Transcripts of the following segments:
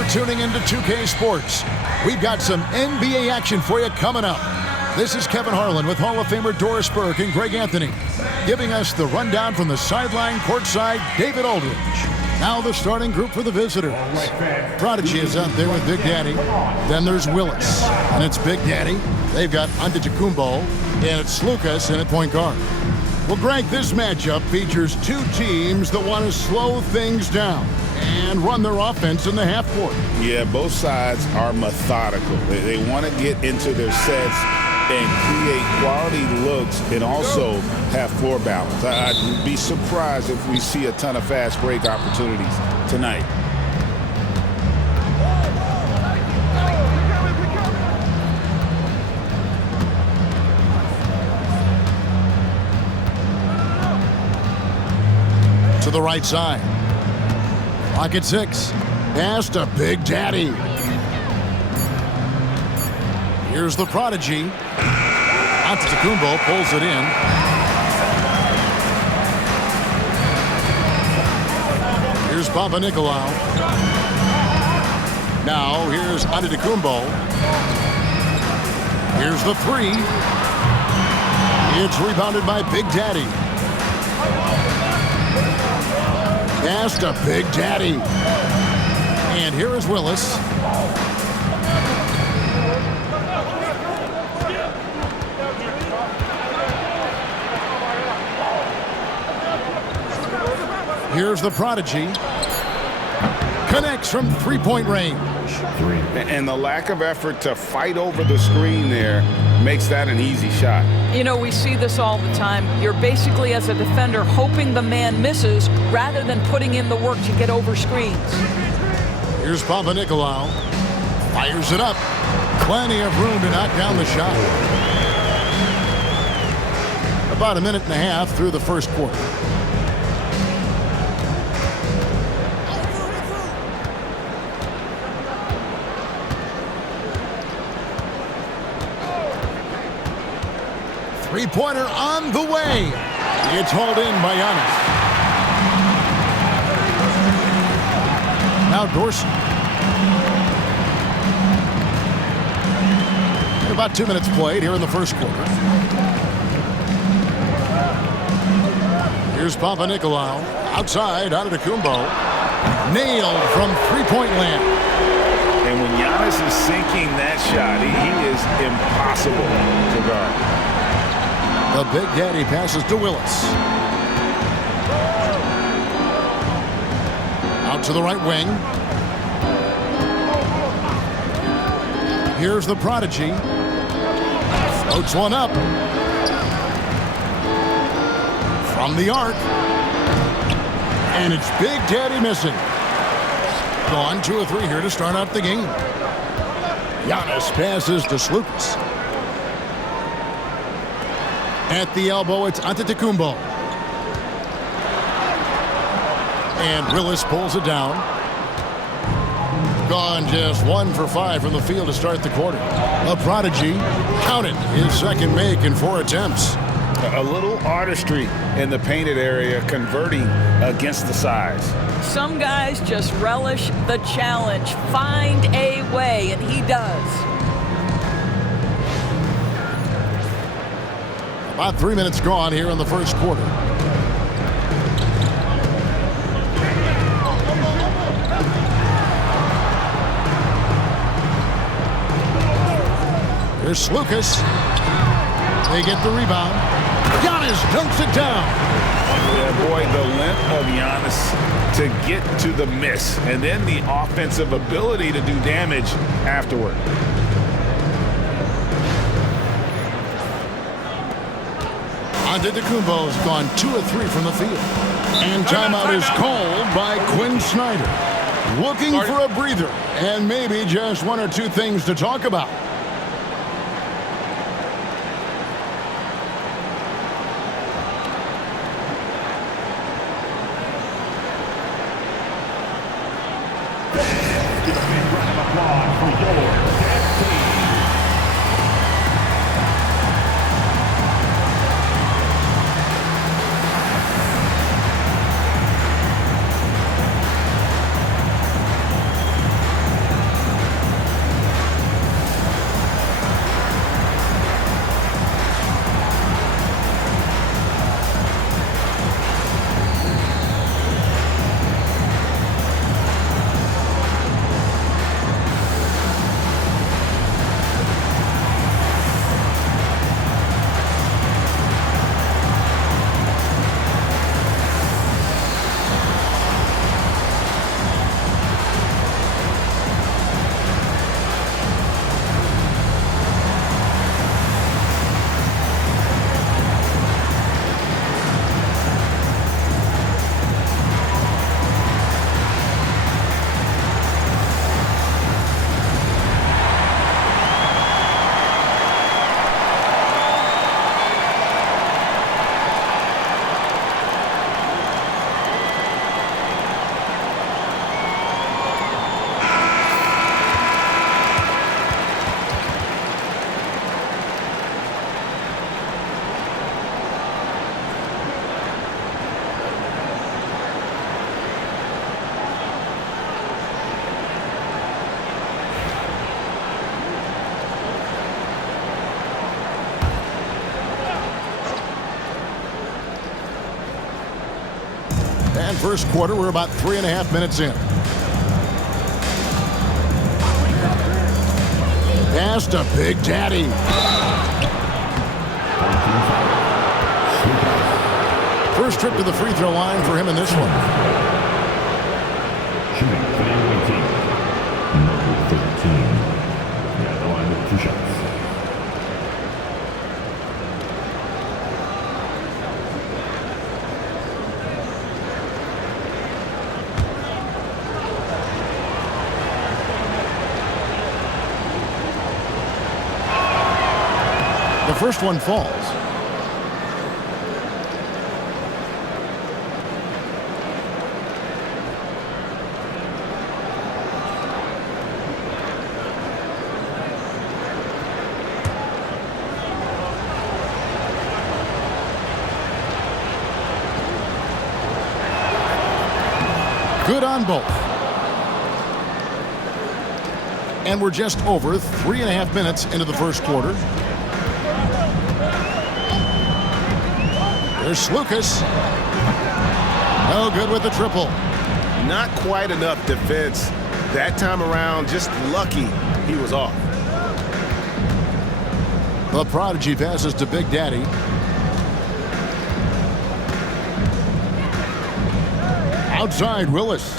for tuning into 2K Sports. We've got some NBA action for you coming up. This is Kevin Harlan with Hall of Famer Doris Burke and Greg Anthony, giving us the rundown from the sideline courtside, David Aldridge. Now the starting group for the visitors. Prodigy is out there with Big Daddy. Then there's Willis, and it's Big Daddy. They've got Antetokounmpo, and it's Lucas in at point guard. Well, Greg, this matchup features two teams that want to slow things down and run their offense in the half court. Yeah, both sides are methodical. They want to get into their sets and create quality looks and also have floor balance. I'd be surprised if we see a ton of fast break opportunities tonight. To the right side. Clock at 6. Pass to Big Daddy. Here's the Prodigy. Antetokounmpo pulls it in. Here's Papanikolaou. Now here's Antetokounmpo. Here's the three. It's rebounded by Big Daddy. Pass to Big Daddy. And here is Willis. Here's the Prodigy. Connects from three-point range. And the lack of effort to fight over the screen there makes that an easy shot. You know, we see this all the time. You're basically, as a defender, hoping the man misses rather than putting in the work to get over screens. Here's Papanikolaou. Fires it up. Plenty of room to knock down the shot. About a minute and a half through the first quarter. Three-pointer on the way. It's hauled in by Giannis. Now Dorsey. And about 2 minutes played here in the first quarter. Here's Papanikolaou. Outside, Antetokounmpo. Nailed from three-point land. And when Giannis is sinking that shot, he is impossible to guard. The Big Daddy passes to Willis. Out to the right wing. Here's the Prodigy. Floats one up. From the arc. And it's Big Daddy missing. Gone 2 of 3 here to start out the game. Giannis passes to Lucas. At the elbow, it's Antetokounmpo. And Willis pulls it down. Gone just 1 for 5 from the field to start the quarter. A Prodigy counted his second make in 4 attempts. A little artistry in the painted area, converting against the size. Some guys just relish the challenge. Find a way, and he does. About 3 minutes gone here in the first quarter. Here's Lucas. They get the rebound. Giannis dunks it down. Yeah, boy, the length of Giannis to get to the miss, and then the offensive ability to do damage afterward. Antetokounmpo's gone 2 of 3 from the field. And timeout is called by Quinn Snyder. Looking for a breather and maybe just 1 or 2 things to talk about. And first quarter, we're about 3.5 minutes in. Pass to Big Daddy. First trip to the free throw line for him in this one. Shooting for the away team, number 13. At the line with 2 shots. The first one falls. Good on both. And we're just over 3.5 minutes into the first quarter. There's Lucas. No good with the triple. Not quite enough defense that time around. Just lucky he was off. The prodigy passes to Big Daddy. Outside, Willis.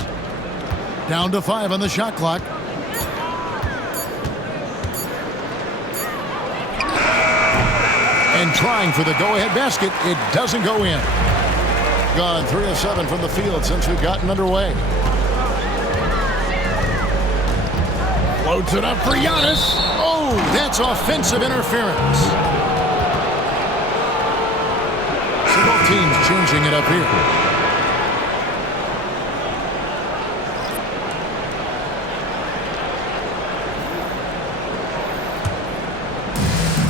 Down to 5 on the shot clock. And trying for the go-ahead basket. It doesn't go in. Gone 3 of 7 from the field since we've gotten underway. Floats it up for Giannis. Oh, that's offensive interference. So both teams changing it up here.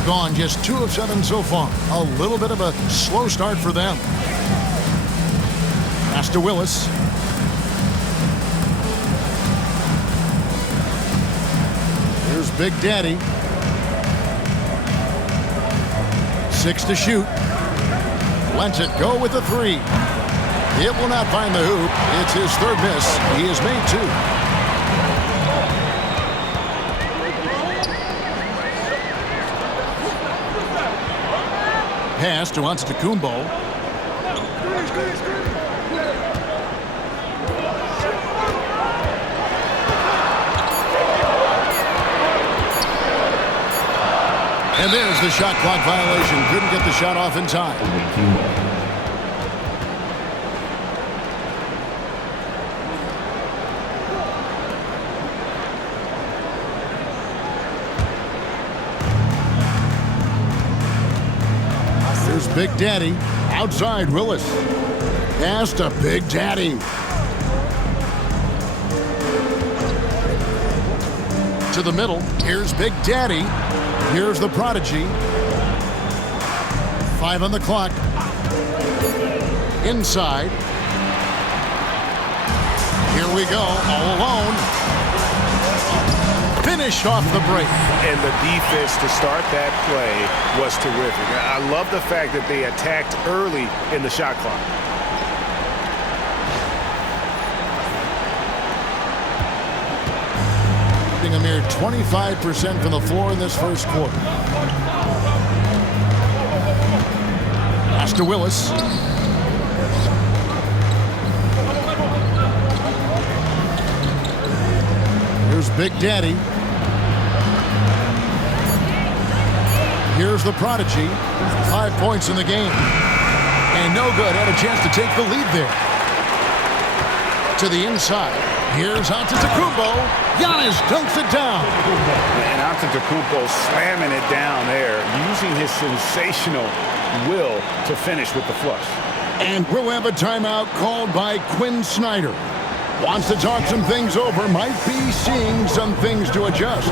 Gone just 2 of 7 so far. A little bit of a slow start for them. Pass to Willis. Here's Big Daddy. 6 to shoot. Lets it go with the 3. It will not find the hoop. It's his 3rd miss. He has made 2. Pass to Antetokounmpo. And there's the shot clock violation. Couldn't get the shot off in time. Big Daddy. Outside, Willis. Pass to Big Daddy. To the middle. Here's Big Daddy. Here's the prodigy. 5 on the clock. Inside. Here we go. All alone. Finished off the break. And the defense to start that play was terrific. I love the fact that they attacked early in the shot clock. A mere 25% from the floor in this first quarter. Pass to Willis. Here's Big Daddy. Here's the prodigy. 5 points in the game. And no good. Had a chance to take the lead there. To the inside. Here's Antetokounmpo. Giannis dunks it down. And Antetokounmpo slamming it down there, using his sensational will to finish with the flush. And we'll have a timeout called by Quinn Snyder. Wants to talk some things over. Might be seeing some things to adjust.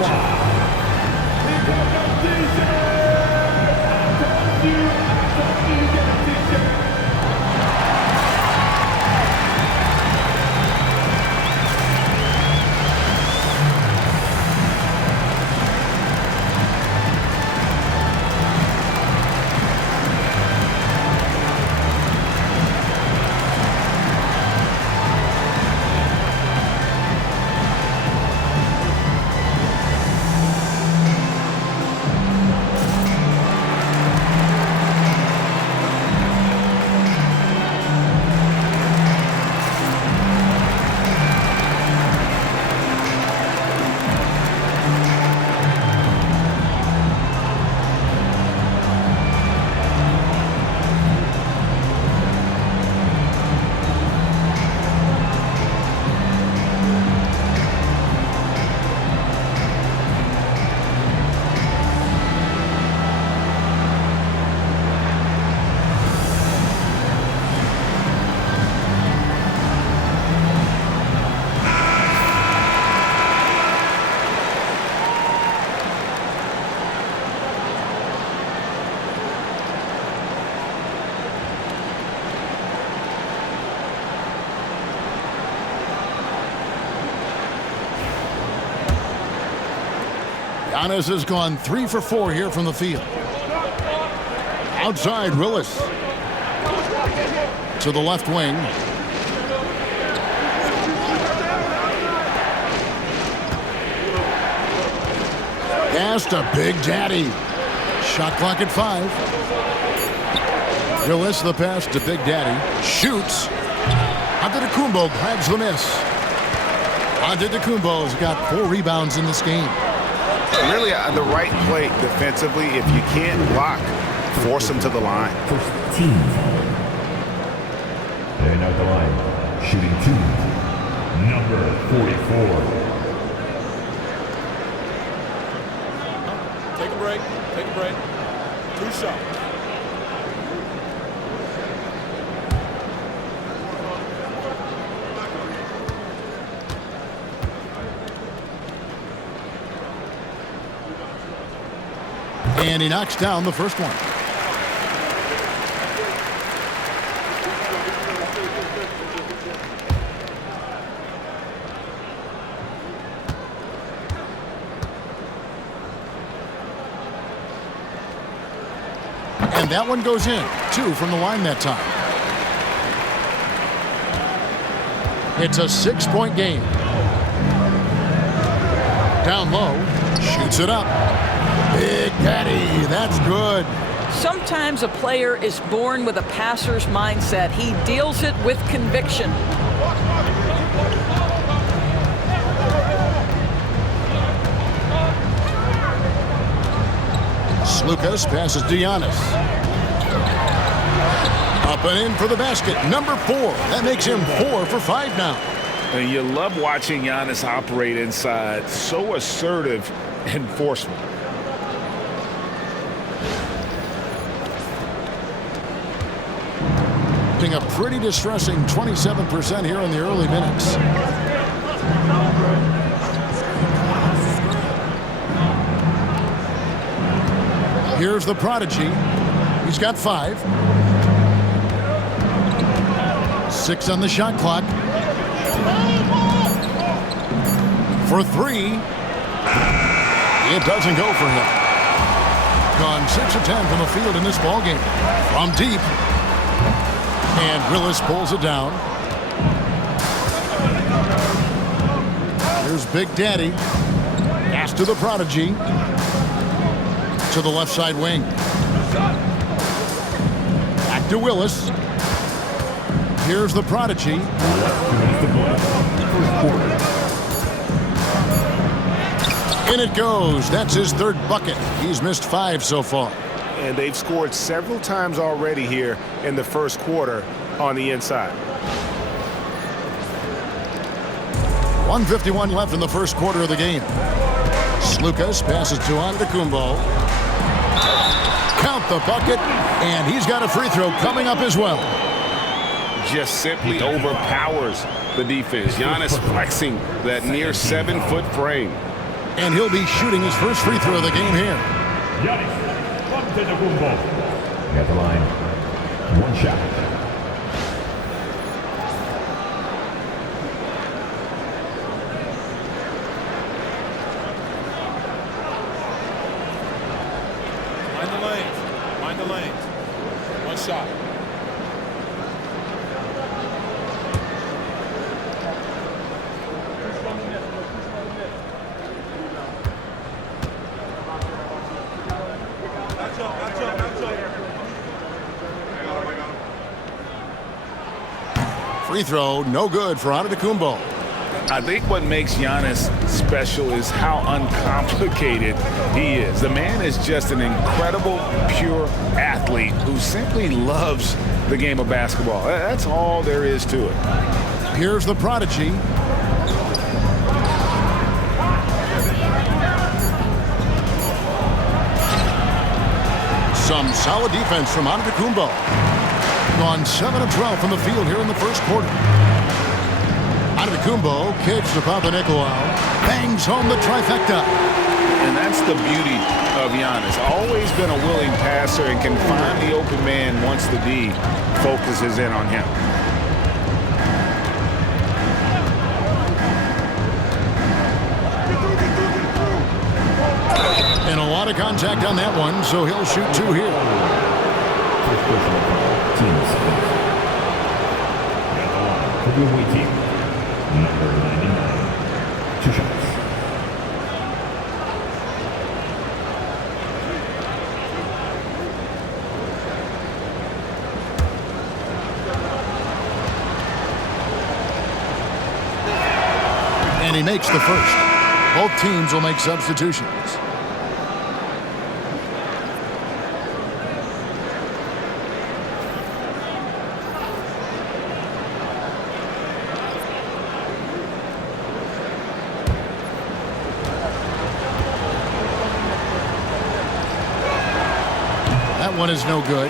Giannis has gone 3 for 4 here from the field. Outside, Willis. To the left wing. Pass to Big Daddy. Shot clock at 5. Willis, the pass to Big Daddy. Shoots. Antetokounmpo grabs the miss. Antetokounmpo has got 4 rebounds in this game. Really, the right play defensively. If you can't block, force them to the line. First team. And out the line, shooting 2, number 44. Take a break. Take a break. 2 shots. And he knocks down the first one. And that one goes in. 2 from the line that time. It's a 6-point game. Down low. Shoots it up. Big Daddy, that's good. Sometimes a player is born with a passer's mindset. He deals it with conviction. Lucas passes to Giannis. Up and in for the basket. Number 4. That makes him 4 for 5 now. And you love watching Giannis operate inside. So assertive and forceful. A pretty distressing 27% here in the early minutes. Here's the prodigy. He's got 5. 6 on the shot clock. For 3. It doesn't go for him. Gone 6 of 10 from the field in this ballgame. From deep. And Willis pulls it down. Here's Big Daddy. Pass to the prodigy. To the left side wing. Back to Willis. Here's the prodigy. In it goes. That's his 3rd bucket. He's missed 5 so far. And they've scored several times already here in the first quarter on the inside. 1:51 left in the first quarter of the game. Lucas passes to Antetokounmpo. Count the bucket, and he's got a free throw coming up as well. Just simply overpowers the defense. Giannis flexing that near 7-foot frame. And he'll be shooting his first free throw of the game here. Giannis. At the line, 1 shot. Mind the lanes. Mind the lanes. 1 shot. Free throw, no good for Antetokounmpo. I think what makes Giannis special is how uncomplicated he is. The man is just an incredible, pure athlete who simply loves the game of basketball. That's all there is to it. Here's the prodigy. Some solid defense from Antetokounmpo. Gone 7 of 12 from the field here in the first quarter. Antetokounmpo kicks to Papanikolaou. Bangs home the trifecta. And that's the beauty of Giannis. Always been a willing passer and can find the open man once the D focuses in on him. And a lot of contact on that one, so he'll shoot 2 here. First personal foul, team's foul. At the line for the away team, number 99. 2 shots. And he makes the first. Both teams will make substitutions. That one is no good.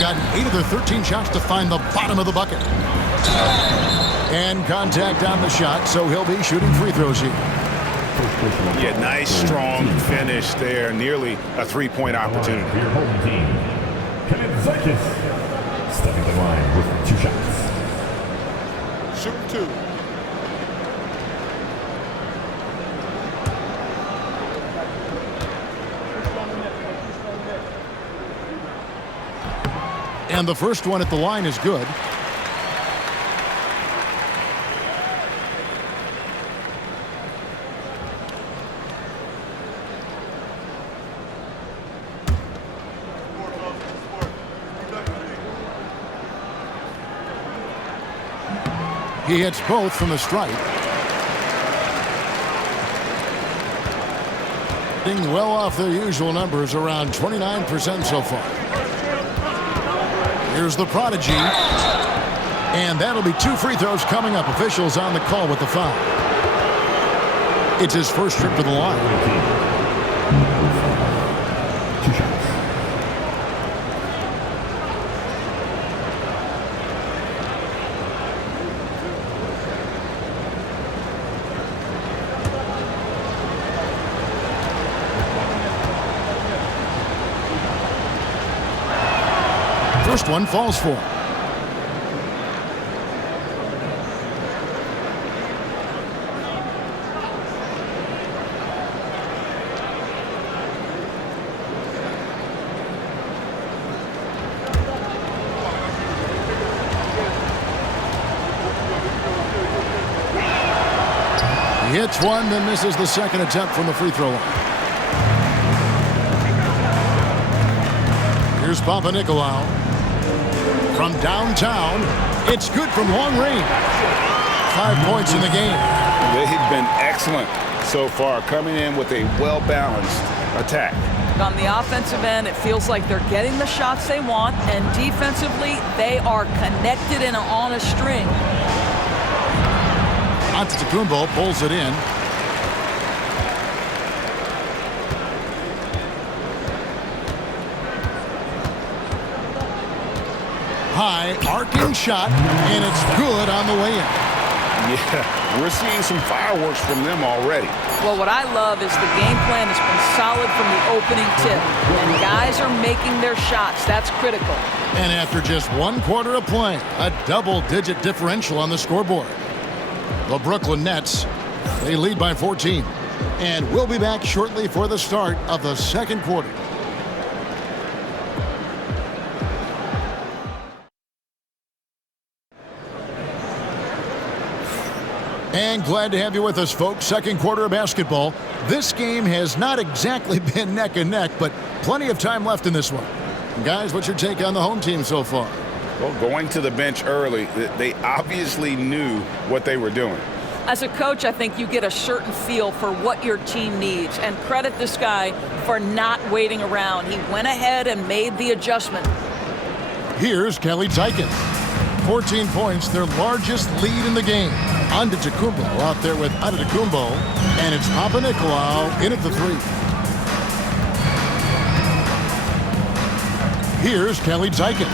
Got 8 of their 13 shots to find the bottom of the bucket. And contact on the shot, so he'll be shooting free throws here. Yeah, nice, strong finish there. Nearly a 3-point opportunity. For your home team, stepping the line with 2 shots. Shoot 2. And the first one at the line is good. He hits both from the stripe. Being well off their usual numbers, around 29% so far. Here's the prodigy. And that'll be 2 free throws coming up. Officials on the call with the foul. It's his first trip to the line. 2 shots. First one falls for him. He hits one, then misses the second attempt from the free throw line. Here's Papanikolaou. From downtown, it's good from long range. 5 points in the game. They've been excellent so far, coming in with a well-balanced attack. On the offensive end, it feels like they're getting the shots they want, and defensively, they are connected and on a string. Antetokounmpo pulls it in. High, arcing shot, and it's good on the way in. Yeah, we're seeing some fireworks from them already. Well, what I love is the game plan has been solid from the opening tip, and guys are making their shots. That's critical. And after just 1 quarter of play, a double-digit differential on the scoreboard. The Brooklyn Nets, they lead by 14. And we'll be back shortly for the start of the second quarter. And glad to have you with us, folks. Second quarter of basketball. This game has not exactly been neck and neck, but plenty of time left in this one. Guys, what's your take on the home team so far? Well, going to the bench early, they obviously knew what they were doing. As a coach, I think you get a certain feel for what your team needs, and credit this guy for not waiting around. He went ahead and made the adjustment. Here's Kelly Teichen. 14 points, their largest lead in the game. Antetokounmpo out there with Antetokounmpo, and it's Papanikolaou in at the 3. Here's Kelly Teichen.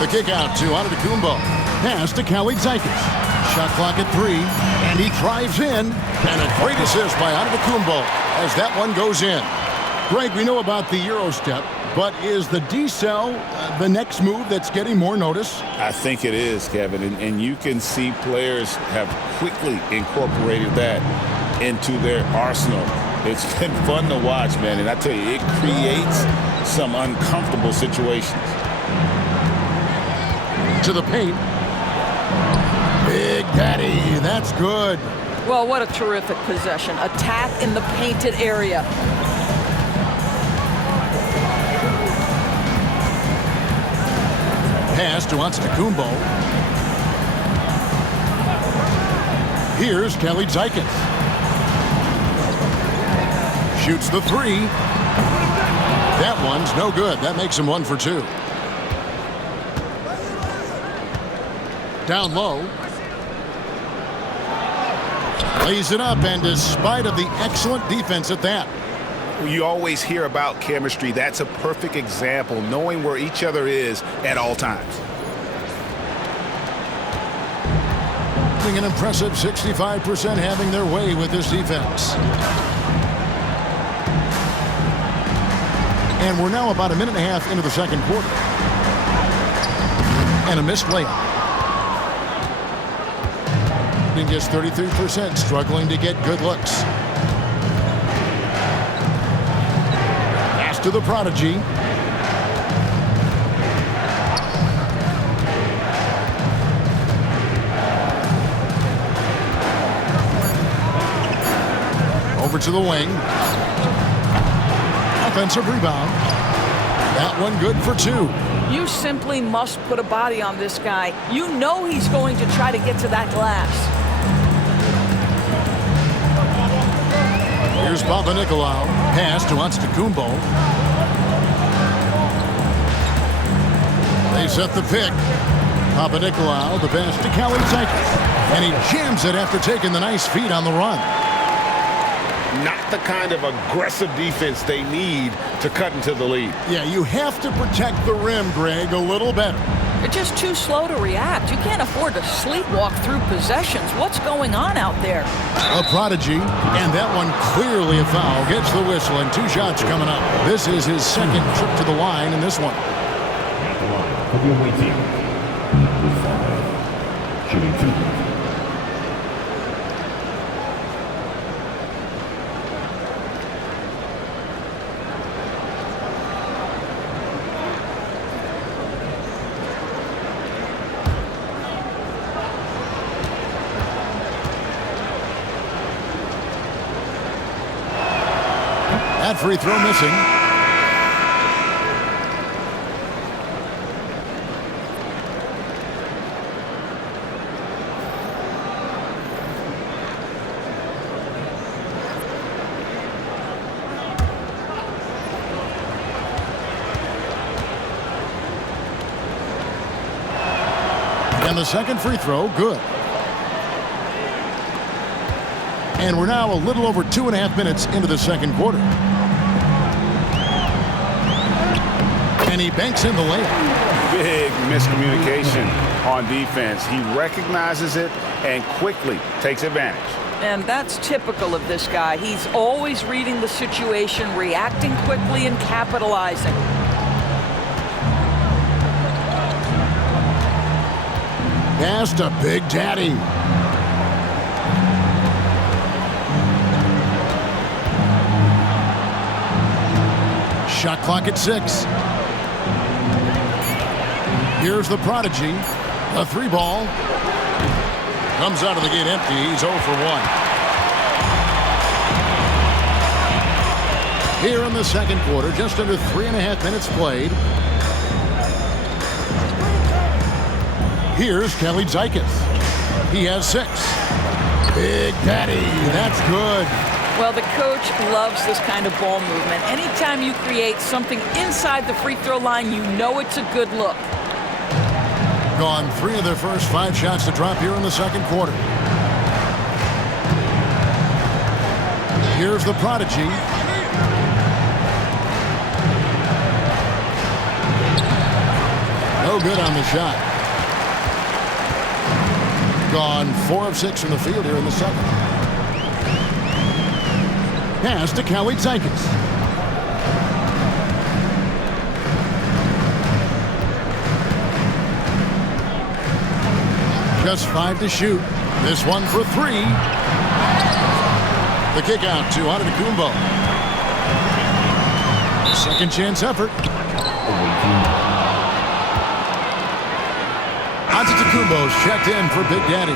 The kick out to Antetokounmpo. Pass to Kelly Teichen. Shot clock at 3, and he drives in, and a great assist by Antetokounmpo as that one goes in. Greg, we know about the Euro step, but is the decel the next move that's getting more notice? I think it is, Kevin, and you can see players have quickly incorporated that into their arsenal. It's been fun to watch, man, and I tell you, it creates some uncomfortable situations. To the paint. Big Daddy, that's good. Well, what a terrific possession. Attack in the painted area. Pass to Antetokounmpo. Here's Kelly Zeikens. Shoots the three. That one's no good. That makes him 1 for 2. Down low. Lays it up, and despite of the excellent defense at that. You always hear about chemistry. That's a perfect example, knowing where each other is at all times. An impressive 65% having their way with this defense. And we're now about a minute and a half into the second quarter. And a missed layup. And just 33%, struggling to get good looks. Pass to the prodigy. Over to the wing. Offensive rebound. That one good for 2. You simply must put a body on this guy. You know he's going to try to get to that glass. Here's Papanikolaou. Pass to Antetokounmpo. They set the pick. Papanikolaou, the pass to Kelly Zeikens. And he jams it after taking the nice feed on the run. Not the kind of aggressive defense they need to cut into the lead. Yeah, you have to protect the rim, Greg, a little better. You're just too slow to react. You can't afford to sleepwalk through possessions. What's going on out there? A prodigy, and that one clearly a foul. Gets the whistle, and 2 shots coming up. This is his second trip to the line in this one. At the line of the away team, number 5, shooting 2. That free throw missing. And the second free throw, good. And we're now a little over 2.5 minutes into the second quarter. And he banks in the layup. Big miscommunication on defense. He recognizes it and quickly takes advantage. And that's typical of this guy. He's always reading the situation, reacting quickly, and capitalizing. Pass to Big Daddy. Shot clock at 6. Here's the prodigy. A 3 ball. Comes out of the gate empty. He's 0 for 1. Here in the second quarter, just under 3.5 minutes played. Here's Kelly Zeikens. He has 6. Big Daddy. That's good. Well, the coach loves this kind of ball movement. Anytime you create something inside the free throw line, you know it's a good look. Gone 3 of their first 5 shots to drop here in the second quarter. Here's the prodigy. No good on the shot. Gone 4 of 6 from the field here in the second. Pass to Kelly Zeikens. Just 5 to shoot. This one for 3. The kick out to Antetokounmpo. Second chance effort. Antetokounmpo's checked in for Big Daddy.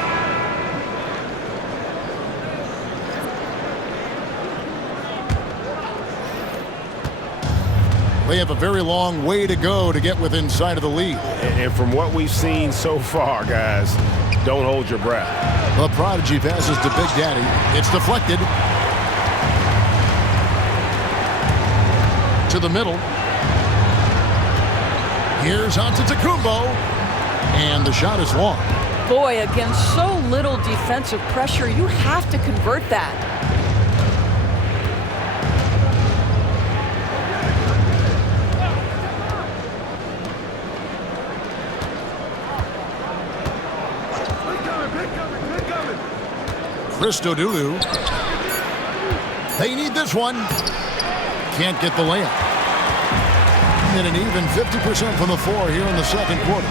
They have a very long way to go to get within sight of the lead. And from what we've seen so far, guys, don't hold your breath. The prodigy passes to Big Daddy. It's deflected. To the middle. Here's Antetokounmpo. And the shot is long. Boy, against so little defensive pressure, you have to convert that. Christodoulou. They need this one. Can't get the layup. And an even 50% from the floor here in the second quarter.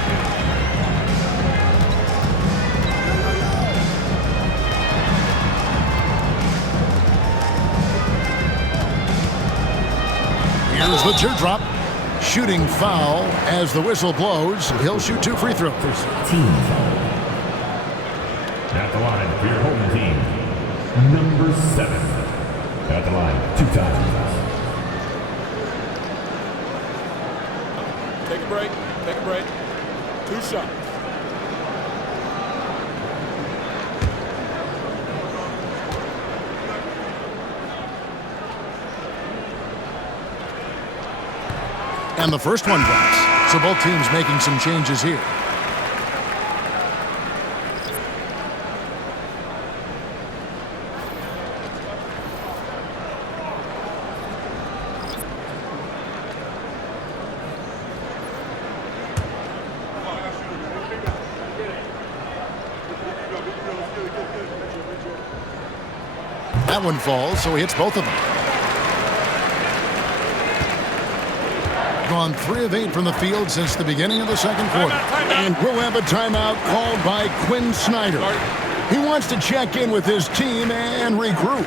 Here's the teardrop. Shooting foul as the whistle blows. He'll shoot 2 free throws. Team foul. At the line for your home team, number 7. At the line 2 times. Take a break. Take a break. 2 shots. And the first one drops. So both teams making some changes here. That one falls, so he hits both of them. Gone 3 of 8 from the field since the beginning of the second quarter. And we'll have a timeout called by Quinn Snyder. He wants to check in with his team and regroup.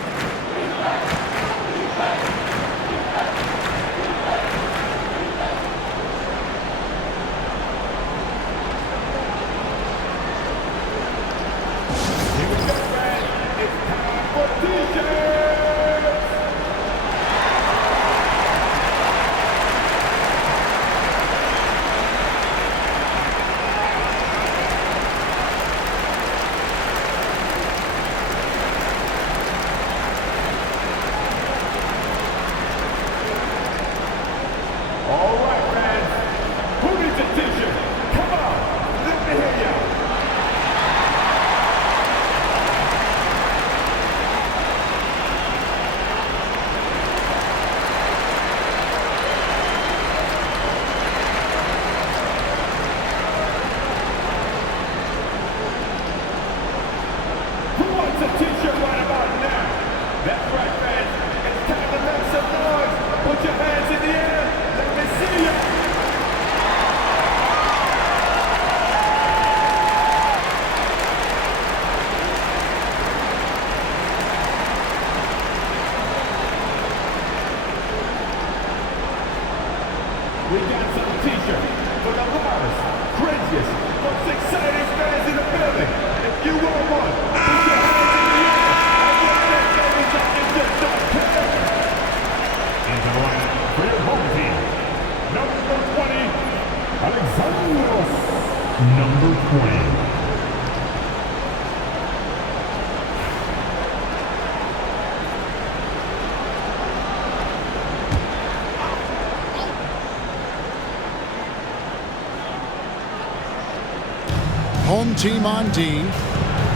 Home team on D.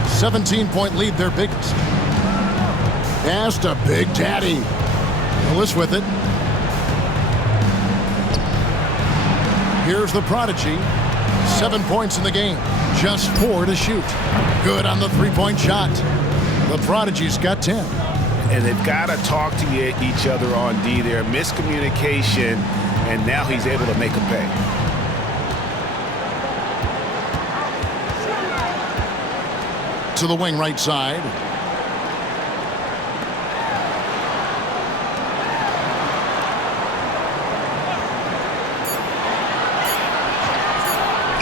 17-point lead, their biggest. Pass to Big Daddy. Willis with it. Here's the prodigy. 7 points in the game. Just 4 to shoot. Good on the 3-point shot. The prodigy's got 10. And they've got to talk to each other on D there. Miscommunication, and now he's able to make a pay. To the wing right side.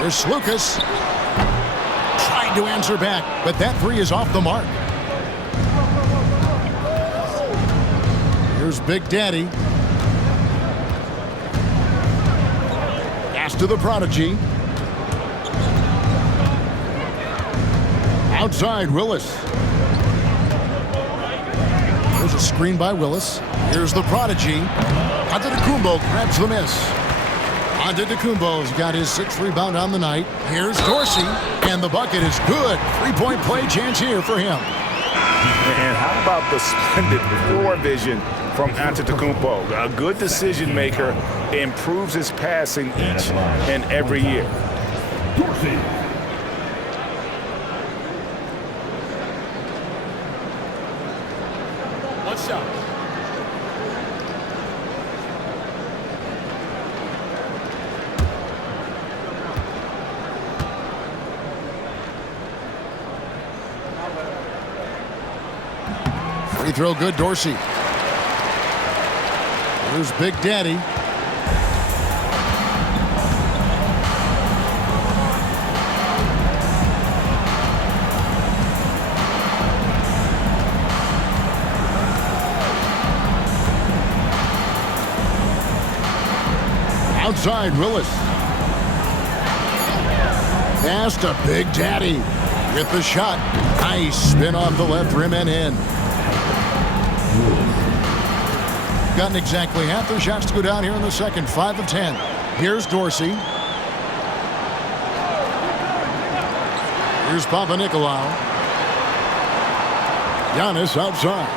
Here's Lucas. Trying to answer back, but that three is off the mark. Here's Big Daddy. Pass to the prodigy. Outside, Willis. There's a screen by Willis. Here's the prodigy. Antetokounmpo grabs the miss. Antetokounmpo's got his 6th rebound on the night. Here's Dorsey, and the bucket is good. 3-point play chance here for him. And how about the splendid floor vision from Antetokounmpo? A good decision maker, improves his passing each and every year. Dorsey. One shot. Free throw good, Dorsey. Here's Big Daddy. Outside, Willis. Pass to Big Daddy with the shot. Nice spin off the left rim and in. Gotten exactly half their shots to go down here in the second. 5 of 10. Here's Dorsey. Here's Papanikolaou. Giannis outside.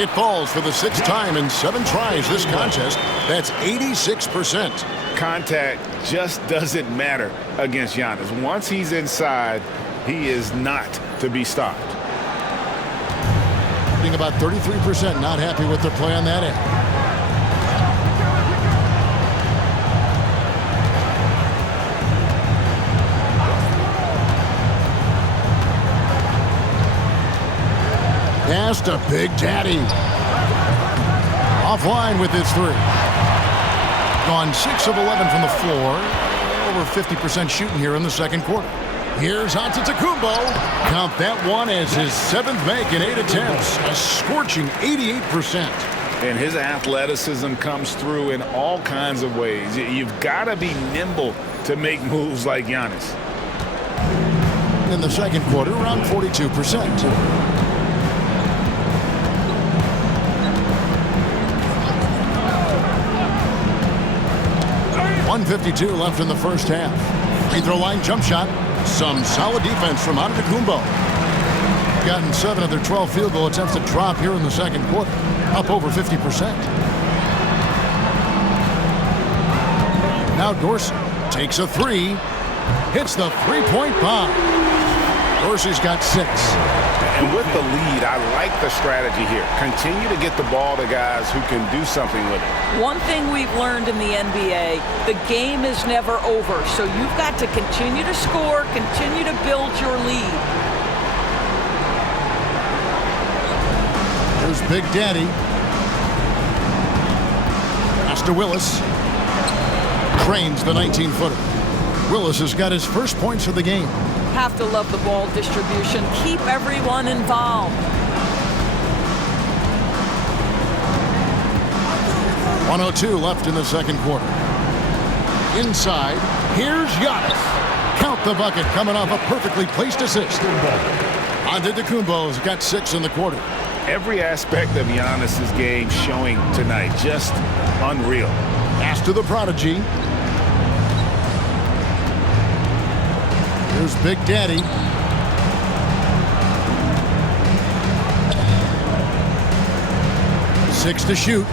It falls for the 6th time in 7 tries this contest. That's 86%. Contact just doesn't matter against Giannis. Once he's inside, he is not to be stopped. About 33% not happy with their play on that end. Pass to Big Daddy. Offline with his 3. Gone 6 of 11 from the floor. Over 50% shooting here in the second quarter. Here's Antetokounmpo. Count that one as his 7th make in 8 attempts. A scorching 88%. And his athleticism comes through in all kinds of ways. You've got to be nimble to make moves like Giannis. In the second quarter, around 42%. .152 left in the first half. Free throw line jump shot. Some solid defense from Antetokounmpo. Gotten 7 of their 12 field goal attempts to drop here in the second quarter. Up over 50%. Now Dorsey takes a 3. Hits the 3-point bomb. Dorsey's got 6. And with the lead, I like the strategy here. Continue to get the ball to guys who can do something with it. One thing we've learned in the NBA, the game is never over. So you've got to continue to score, continue to build your lead. There's Big Daddy. Pass to Willis. Trains the 19-footer. Willis has got his first points of the game. Have to love the ball distribution. Keep everyone involved. 1:02 left in the second quarter. Inside, here's Giannis. Count the bucket coming off a perfectly placed assist. Antetokounmpo's got 6 in the quarter. Every aspect of Giannis's game showing tonight. Just unreal. Pass to the prodigy. Here's Big Daddy. Six to shoot.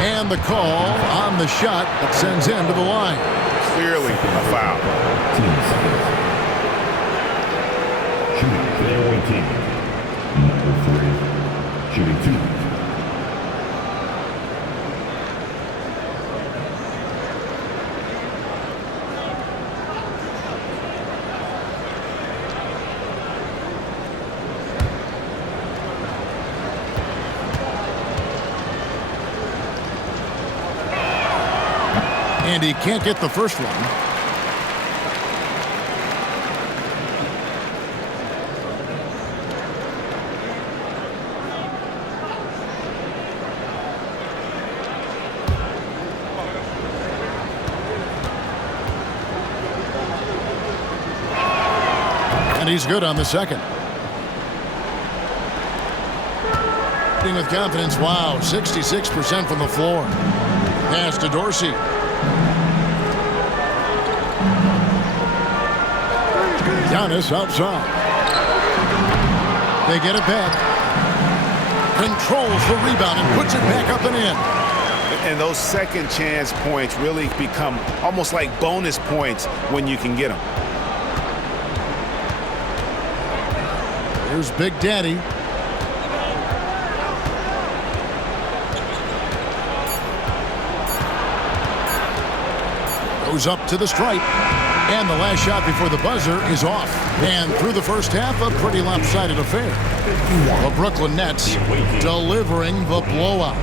And the call on the shot that sends him to the line. Clearly a foul. Shooting for the away team. Number 3. Shooting 2. And he can't get the first one. And he's good on the second. With confidence, wow, 66% from the floor. Pass to Dorsey. Giannis outside. They get it back. Controls the rebound and puts it back up and in. And those second chance points really become almost like bonus points when you can get them. Here's Big Daddy. Goes up to the stripe. And the last shot before the buzzer is off. And through the first half, a pretty lopsided affair. The Brooklyn Nets delivering the blowout.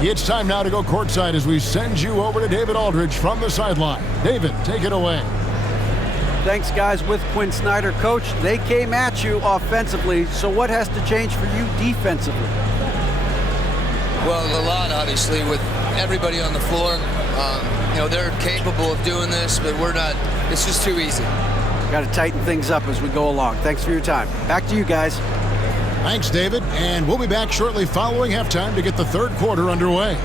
It's time now to go courtside as we send you over to David Aldridge from the sideline. David, take it away. Thanks, guys. With Quinn Snyder, Coach, they came at you offensively. So what has to change for you defensively? Well, a lot, obviously, with everybody on the floor. You know, they're capable of doing this, but we're not. It's just too easy. Got to tighten things up as we go along. Thanks for your time. Back to you guys. Thanks, David. And we'll be back shortly following halftime to get the third quarter underway.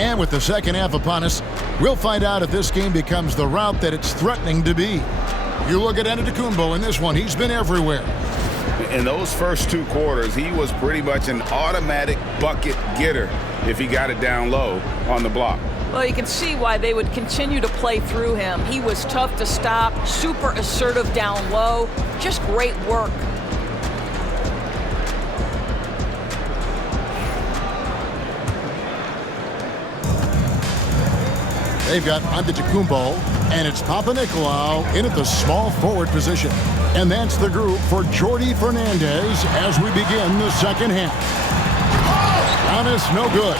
And with the second half upon us, we'll find out if this game becomes the route that it's threatening to be. You look at Antetokounmpo in this one. He's been everywhere. In those first two quarters, he was pretty much an automatic bucket getter if he got it down low on the block. Well, you can see why they would continue to play through him. He was tough to stop, super assertive down low. Just great work. They've got Antetokounmpo, and it's Papanikolaou in at the small forward position. And that's the group for Jordi Fernandez as we begin the second half. Giannis, no good.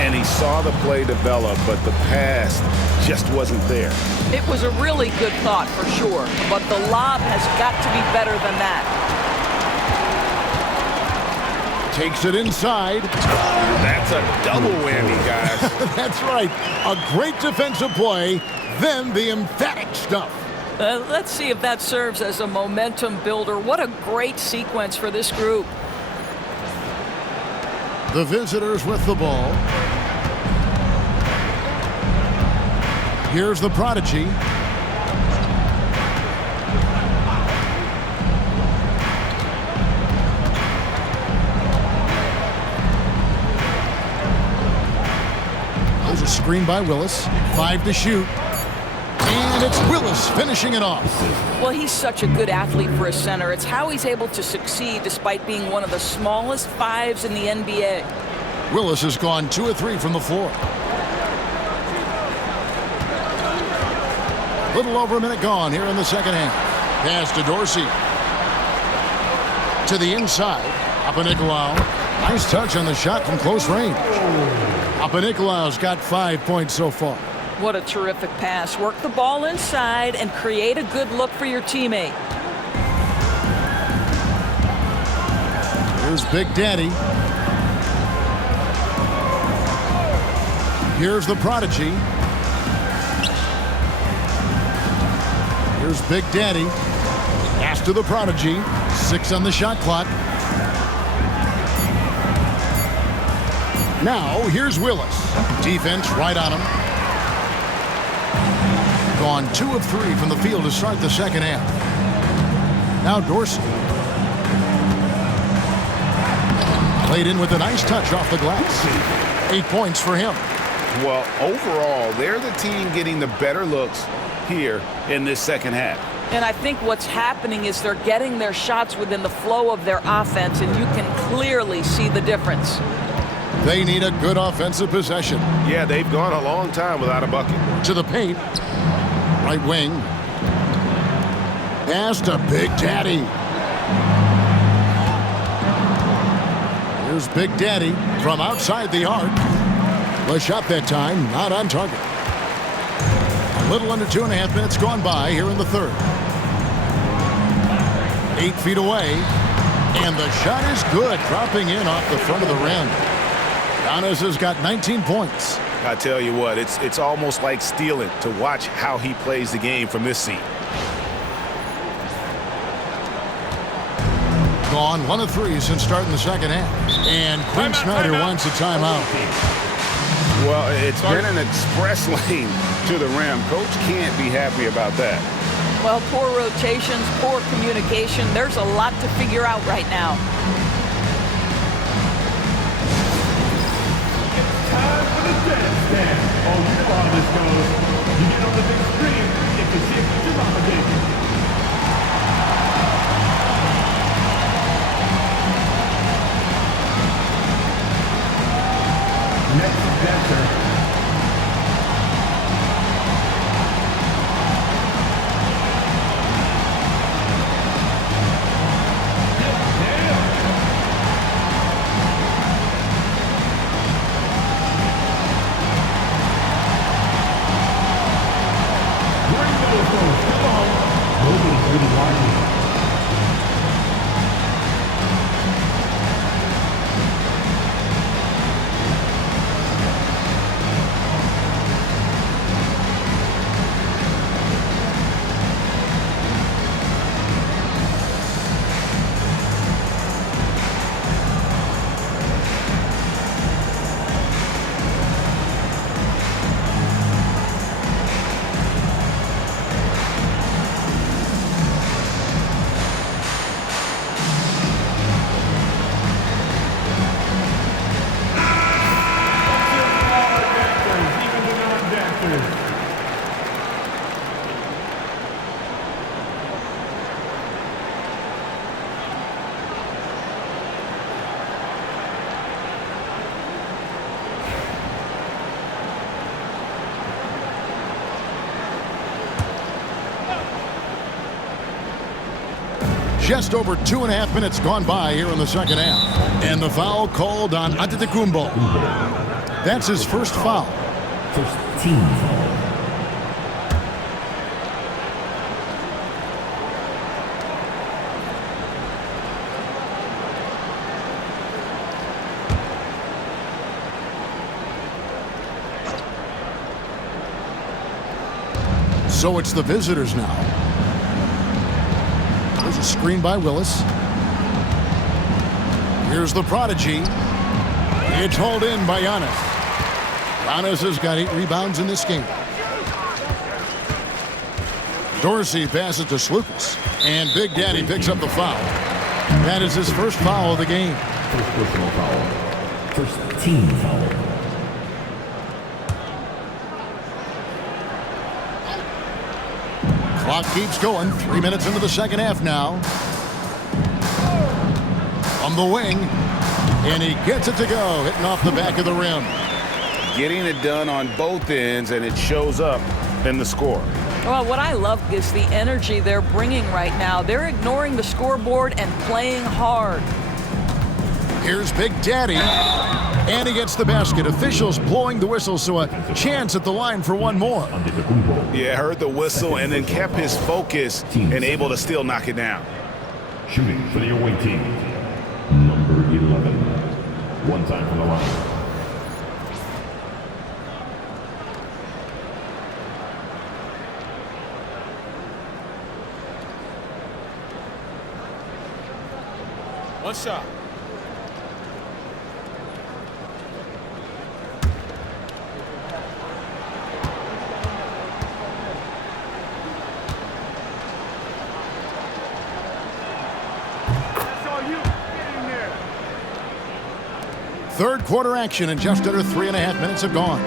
And he saw the play develop, but the pass just wasn't there. It was a really good thought for sure, but the lob has got to be better than that. Takes it inside. That's a double whammy, guys. That's right. A great defensive play, then the emphatic stuff. Let's see if that serves as a momentum builder. What a great sequence for this group. The visitors with the ball. Here's the prodigy. There's a screen by Willis. 5 to shoot. And it's Willis finishing it off. Well, he's such a good athlete for a center. It's how he's able to succeed despite being one of the smallest fives in the NBA. Willis has gone 2 of 3 from the floor. Little over a minute gone here in the second half. Pass to Dorsey. To the inside. Papanikolaou. Nice touch on the shot from close range. Papanikolaou's got 5 points so far. What a terrific pass. Work the ball inside and create a good look for your teammate. Here's Big Daddy. Here's the prodigy. Here's Big Daddy. Pass to the prodigy. 6 on the shot clock. Now, here's Willis. Defense right on him. Gone 2 of 3 from the field to start the second half. Now Dorsey. Played in with a nice touch off the glass. 8 points for him. Well, overall, they're the team getting the better looks here in this second half. And I think what's happening is they're getting their shots within the flow of their offense, and you can clearly see the difference. They need a good offensive possession. Yeah, they've gone a long time without a bucket. To the paint. Right wing. Pass to Big Daddy. Here's Big Daddy from outside the arc. The shot that time, not on target. A little under 2.5 minutes gone by here in the third. 8 feet away. And the shot is good, dropping in off the front of the rim. Giannis has got 19 points. I tell you what, it's almost like stealing to watch how he plays the game from this seat. Gone 1 of 3 since starting the second half. And Quinn Snyder wants a timeout. Well, it's been an express lane to the rim. Coach can't be happy about that. Well, poor rotations, poor communication. There's a lot to figure out right now. Time for the stand. Oh, you know how this goes. You get on the big screen, get the shit with your mama gave you. Next dancer. Just over 2.5 minutes gone by here in the second half. And the foul called on Antetokounmpo. That's his first foul. First team foul. So it's the visitors now. There's a screen by Willis. Here's the prodigy. It's hauled in by Giannis. Giannis has got 8 rebounds in this game. Dorsey passes to Slukas. And Big Daddy picks up the foul. That is his first foul of the game. First personal foul. First team foul. Clock keeps going. 3 minutes into the second half now. From the wing. And he gets it to go. Hitting off the back of the rim. Getting it done on both ends, and it shows up in the score. Well, what I love is the energy they're bringing right now. They're ignoring the scoreboard and playing hard. Here's Big Daddy. And he gets the basket. Officials blowing the whistle, so a chance at the line for one more. Yeah, heard the whistle and then kept his focus and able to still knock it down. Shooting for the away team. Number 11. One time for the line. One shot. Third quarter action, and just under 3.5 minutes have gone.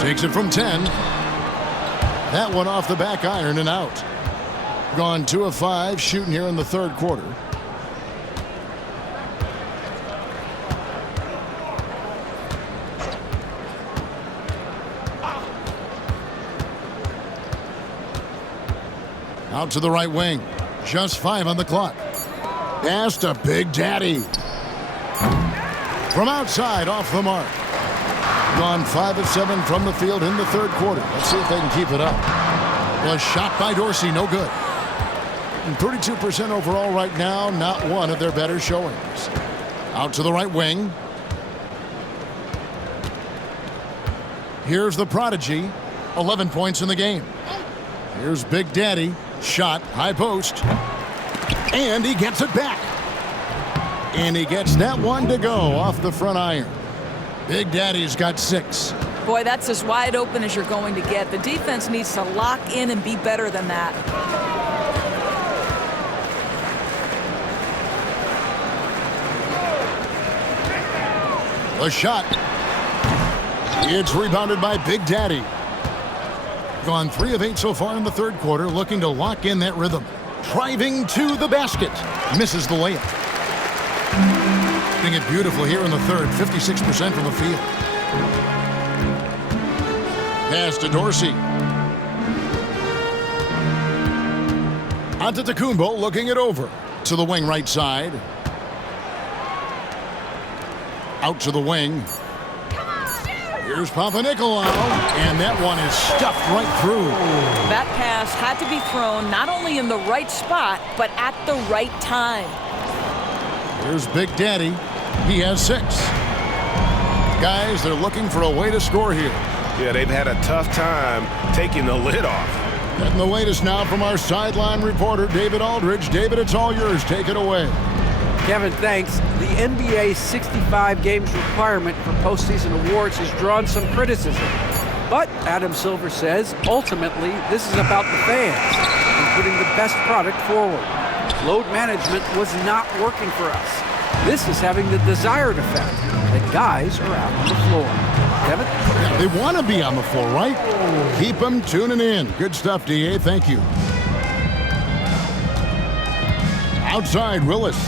Takes it from 10. That one off the back iron and out. Gone 2 of 5 shooting here in the third quarter. Out to the right wing. Just 5 on the clock. Pass to Big Daddy. From outside, off the mark. Gone 5 of 7 from the field in the third quarter. Let's see if they can keep it up. Was shot by Dorsey, no good. And 32% overall right now, not one of their better showings. Out to the right wing. Here's the prodigy. 11 points in the game. Here's Big Daddy. Shot, high post. And he gets it back. And he gets that one to go off the front iron. Big Daddy's got 6. Boy, that's as wide open as you're going to get. The defense needs to lock in and be better than that. The shot. It's rebounded by Big Daddy. Gone 3 of 8 so far in the third quarter, looking to lock in that rhythm. Driving to the basket. Misses the layup. Doing it beautiful here in the third, 56% from the field. Pass to Dorsey. Antetokounmpo looking it over. To the wing right side. Out to the wing. Here's Papanikolaou, and that one is stuffed right through. That pass had to be thrown not only in the right spot, but at the right time. Here's Big Daddy. He has 6. Guys, they're looking for a way to score here. Yeah, they've had a tough time taking the lid off. Getting the latest now from our sideline reporter, David Aldridge. David, it's all yours. Take it away. Kevin, thanks. The NBA 65 games requirement for postseason awards has drawn some criticism. But Adam Silver says, ultimately, this is about the fans and putting the best product forward. Load management was not working for us. This is having the desired effect that guys are out on the floor. Kevin? Yeah, they want to be on the floor, right? Keep them tuning in. Good stuff, DA. Thank you. Outside, Willis.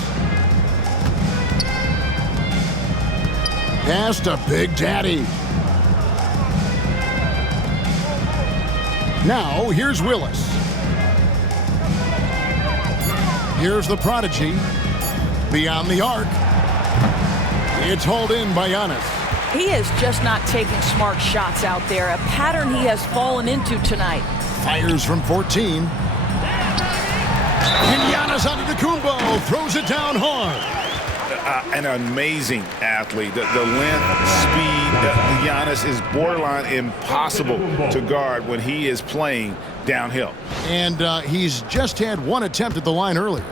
Pass to Big Daddy. Now, here's Willis. Here's the prodigy. Beyond the arc. It's hauled in by Giannis. He is just not taking smart shots out there, a pattern he has fallen into tonight. Fires from 14. And Giannis Antetokounmpo throws it down hard. An amazing athlete. The length, speed, Giannis is borderline impossible to guard when he is playing downhill. And he's just had 1 attempt at the line earlier.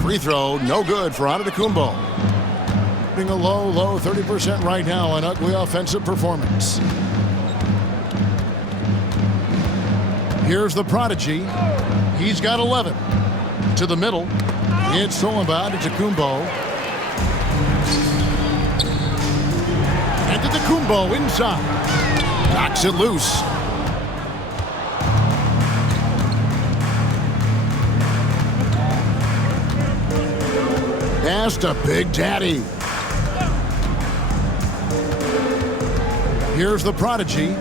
Free throw, no good for Antetokounmpo. Being a low 30% right now, an ugly offensive performance. Here's the prodigy. He's got 11. To the middle. It's stolen by Antetokounmpo. Antetokounmpo inside. Knocks it loose. Pass to Big Daddy. Here's the prodigy.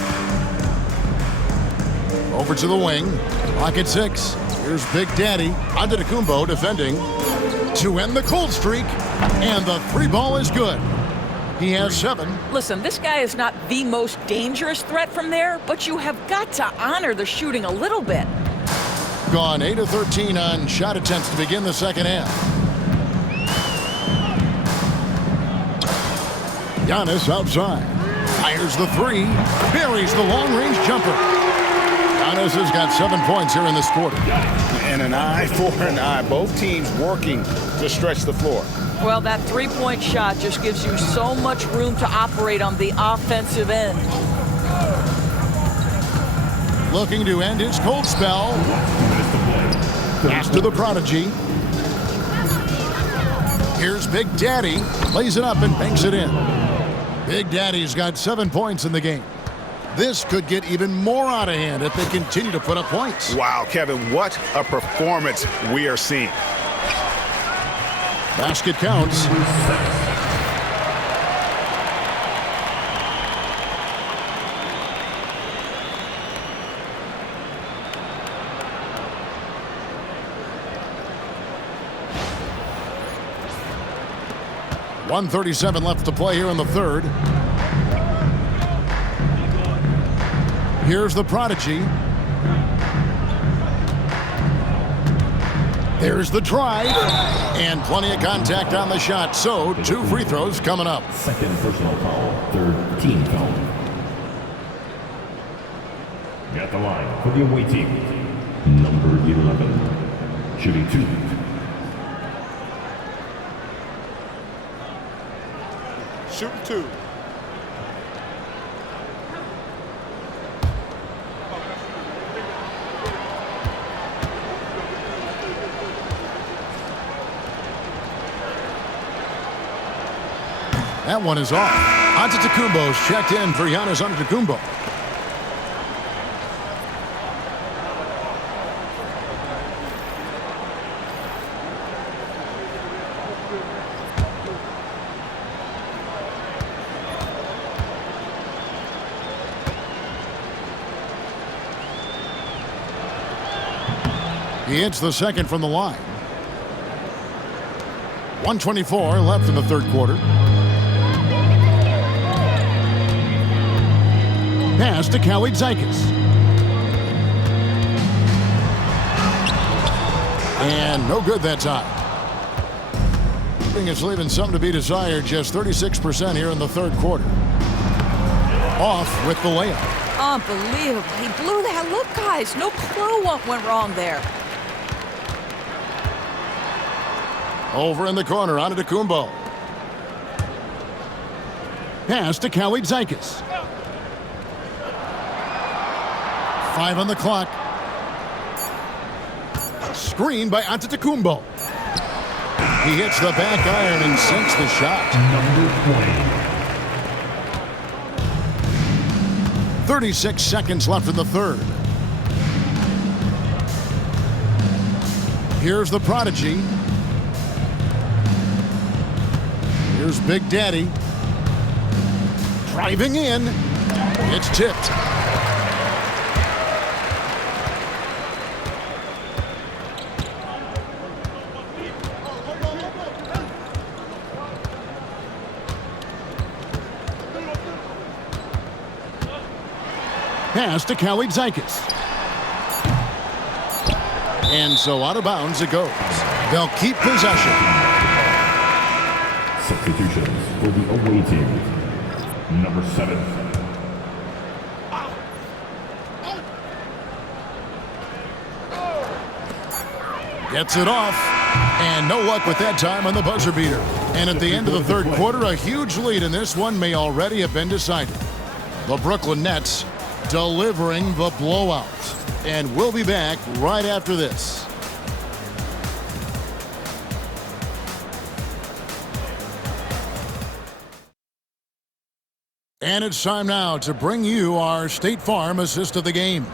Over to the wing. Clock at 6. Here's Big Daddy. Antetokounmpo defending to end the cold streak. And the 3 ball is good. He has 7. Listen, this guy is not the most dangerous threat from there, but you have got to honor the shooting a little bit. Gone 8 of 13 on shot attempts to begin the second half. Giannis outside. Fires the 3. Buries the long-range jumper. Giannis has got 7 points here in this quarter. And an eye for an eye. Both teams working to stretch the floor. Well, that three-point shot just gives you so much room to operate on the offensive end. Looking to end his cold spell. Pass to the prodigy. Here's Big Daddy. Lays it up and banks it in. Big Daddy's got 7 points in the game. This could get even more out of hand if they continue to put up points. Wow, Kevin, what a performance we are seeing. Basket counts. .137 left to play here in the third. Here's the prodigy. There's the drive. And plenty of contact on the shot. So, 2 free throws coming up. Second personal foul, third team foul. At the line for the away team, number 11, shooting 2. Shooting 2. That one is off. Antetokounmpo's checked in for Giannis Antetokounmpo. He hits the second from the line. 1:24 left in the third quarter. Pass to Kalaitzakis. And no good that time. I think it's leaving something to be desired. Just 36% here in the third quarter. Off with the layup. Unbelievable. He blew that. Look, guys, no clue what went wrong there. Over in the corner, Antetokounmpo. Pass to Kalaitzakis. 5 on the clock. Screen by Antetokounmpo. He hits the back iron and sinks the shot. Number 36 seconds left in the third. Here's the prodigy. Here's Big Daddy. Driving in. It's tipped. Pass to Kalaitzakis. And so out of bounds it goes. They'll keep possession. Substitutions for the away team. Number 7. Gets it off. And no luck with that time on the buzzer beater. And at the end of the third quarter, a huge lead in this one may already have been decided. The Brooklyn Nets delivering the blowout. And we'll be back right after this. And it's time now to bring you our State Farm assist of the game.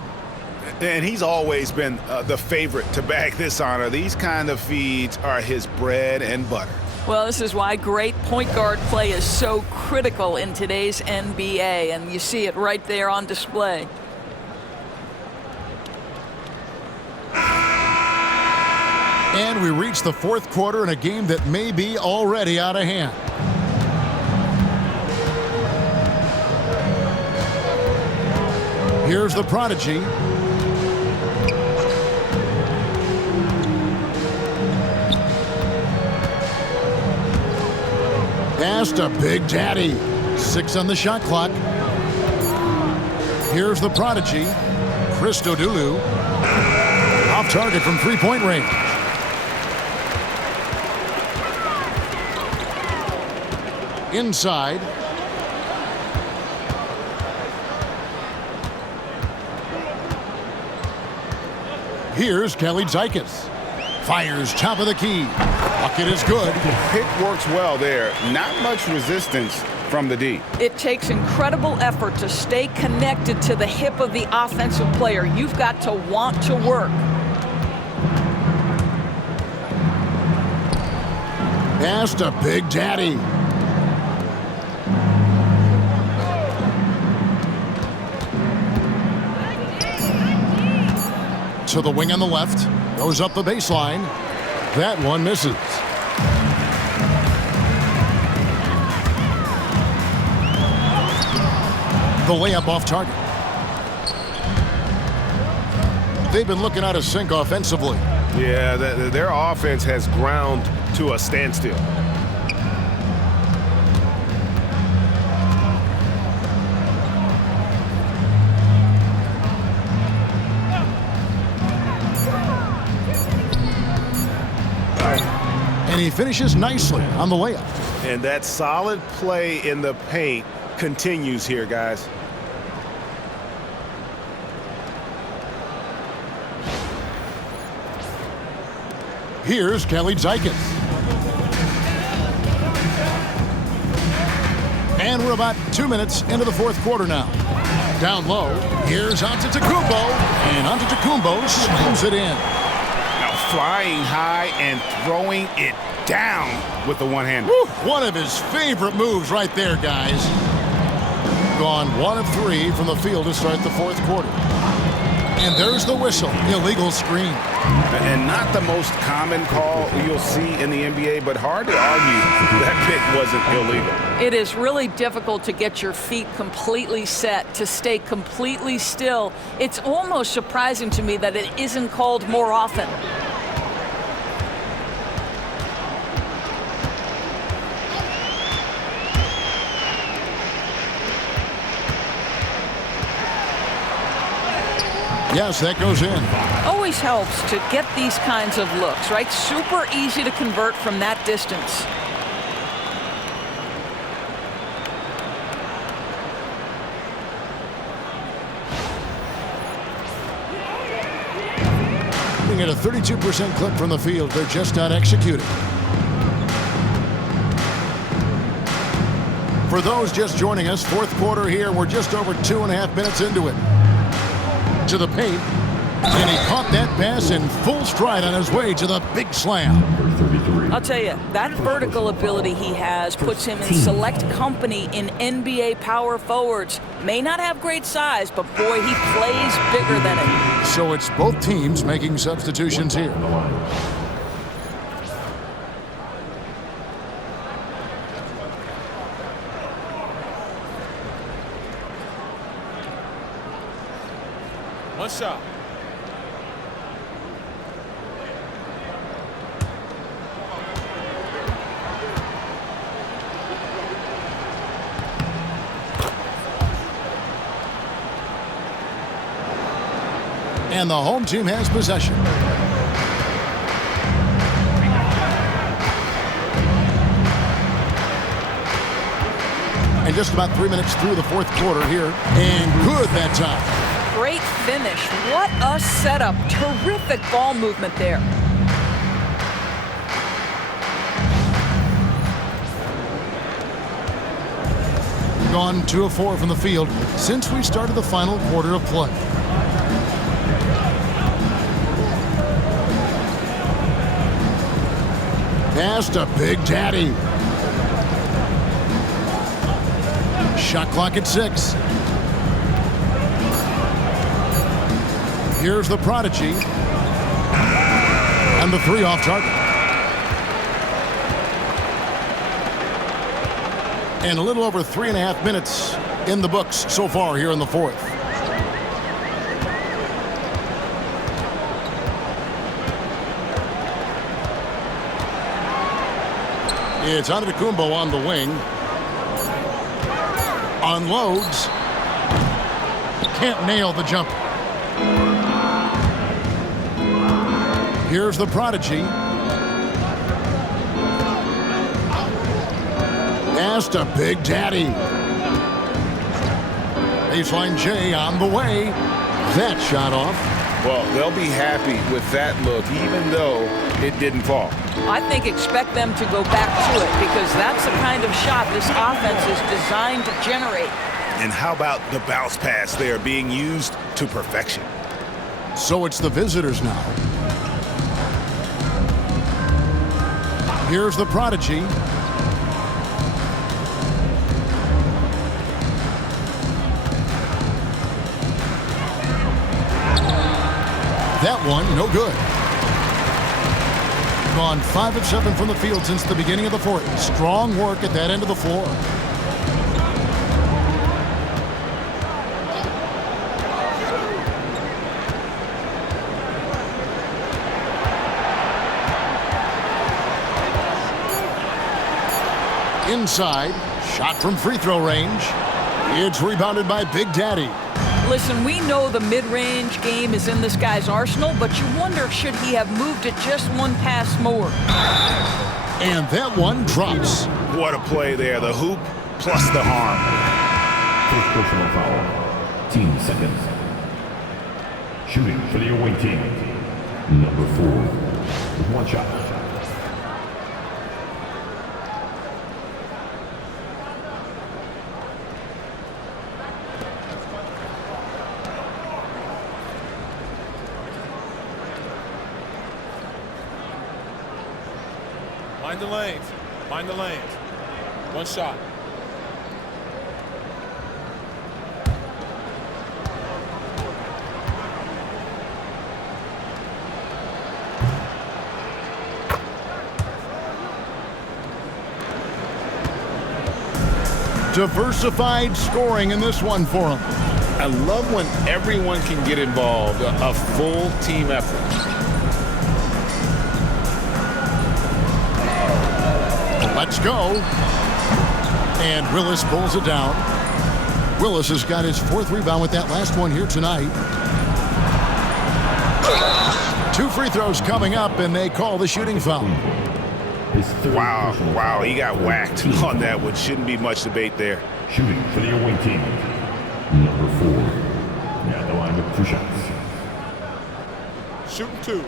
And he's always been the favorite to bag this honor. These kind of feeds are his bread and butter. Well, this is why great point guard play is so critical in today's NBA, and you see it right there on display. And we reach the fourth quarter in a game that may be already out of hand. Here's the prodigy. Pass to Big Daddy. 6 on the shot clock. Here's the prodigy, Christodoulou. Off target from three-point range. Inside. Here's Kelly Zykis. Fires top of the key. Bucket is good. Pick works well there. Not much resistance from the D. It takes incredible effort to stay connected to the hip of the offensive player. You've got to want to work. Pass to Big Daddy. To the wing on the left. Goes up the baseline. That one misses. The layup off target. They've been looking out of sync offensively. Yeah, their offense has ground to a standstill. And he finishes nicely on the layup. And that solid play in the paint continues here, guys. Here's Kelly Zykis. And we're about 2 minutes into the fourth quarter now. Down low, here's Antetokounmpo. And Antetokounmpo slams it in. Now flying high and throwing it down with the one-hander. One of his favorite moves right there, guys. Gone 1 of 3 from the field to start the fourth quarter. And there's the whistle. Illegal screen. And not the most common call you'll see in the NBA, but hard to argue that pick wasn't illegal. It is really difficult to get your feet completely set, to stay completely still. It's almost surprising to me that it isn't called more often. Yes, that goes in. Always helps to get these kinds of looks, right? Super easy to convert from that distance. Looking at a 32% clip from the field, they're just not executing. For those just joining us, fourth quarter here, we're just over 2.5 minutes into it. To the paint, and he caught that pass in full stride on his way to the big slam. I'll tell you, that vertical ability he has puts him in select company in NBA power forwards. May not have great size, but boy, he plays bigger than it. So it's both teams making substitutions here. One shot. And the home team has possession. And just about 3 minutes through the fourth quarter here. And good that time. Great finish. What a setup. Terrific ball movement there. Gone 2 of 4 from the field since we started the final quarter of play. Pass to Big Daddy. Shot clock at 6. Here's the prodigy. And the 3 off target. And a little over 3.5 minutes in the books so far here in the fourth. It's Antetokounmpo on the wing. Unloads. Can't nail the jump. Here's the prodigy. Pass to Big Daddy. Baseline J on the way. That shot off. Well, they'll be happy with that look, even though it didn't fall. I think expect them to go back to it because that's the kind of shot this offense is designed to generate. And how about the bounce pass there being used to perfection? So it's the visitors now. Here's the prodigy. That one, no good. Gone 5 of 7 from the field since the beginning of the fourth. Strong work at that end of the floor. Inside, shot from free throw range. It's rebounded by Big Daddy. Listen, we know the mid-range game is in this guy's arsenal, but you wonder should he have moved it just one pass more. And that one drops. What a play there. The hoop plus the arm. First personal foul. Team seconds. Shooting for the away team. Number 4. With one shot. Mind the lanes. Mind the lanes. One shot. Diversified scoring in this one for him. I love when everyone can get involved, a full team effort. Let's go. And Willis pulls it down. Willis has got his 4th rebound with that last one here tonight. 2 free throws coming up, and they call the shooting foul. Wow, he got whacked on that one. Shouldn't be much debate there. Shooting for the away team. Number 4. At the line with 2 shots. Shooting 2.